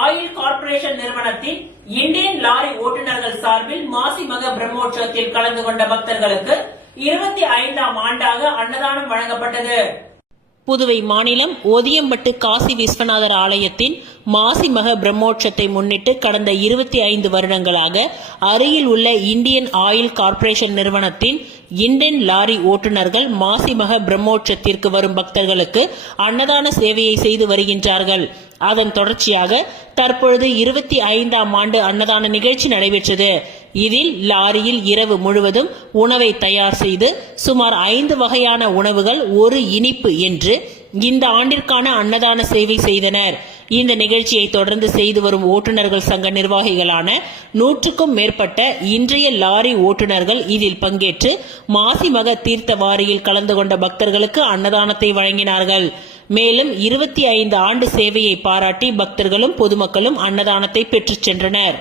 Oil corporation நிறுவனத்தின் Indian lorry ஓட்டுநர்கள் சார்பில் மாசி மக பிரம்மோற்சவத்தில் கலந்து கொண்ட பக்தர்களுக்கு 25ஆம் ஆண்டாக அன்னதானம் வழங்கப்பட்டது. புதுவை மாநிலம் ஓதியம்பட்டு காசி விஸ்வநாதர் ஆலயத்தின் மாசி மக பிரம்மோற்சவத்தை முன்னிட்டு கடந்த 25 வருடங்களாக அருகில் உள்ள இந்தியன் ஆயில் கார்ப்பரேஷன் நிறுவனத்தின் இந்தியன் லாரி ஓட்டுநர்கள் மாசி மக பிரம்மோற்சவத்திற்கு வரும் பக்தர்களுக்கு அன்னதான சேவையை செய்து வருகின்றார்கள். அதன் தொடர்ச்சியாக தற்பொழுது 25ஆம் ஆண்டு அன்னதான நிகழ்ச்சி நடைபெற்றது. இதில் லாரியில் இரவு முழுவதும் உணவை தயார் செய்து சுமார் 5 வகையான உணவுகள் ஒரு இனிப்பு என்று இந்த ஆண்டிற்கான அன்னதான சேவை செய்தனர். இந்த நிகழ்ச்சியை தொடர்ந்து செய்து வரும் ஓட்டுநர்கள் சங்க நிர்வாகிகளான 100க்கும் மேற்பட்ட இன்றைய லாரி ஓட்டுநர்கள் இதில் பங்கேற்று மாசி மக தீர்த்த வாரியில் கலந்து கொண்ட பக்தர்களுக்கு அன்னதானத்தை வழங்கினார்கள். மேலும் 25 ஆண்டு சேவையை பாராட்டி பக்தர்களும் பொதுமக்களும் அன்னதானத்தை பெற்றுச் சென்றனர்.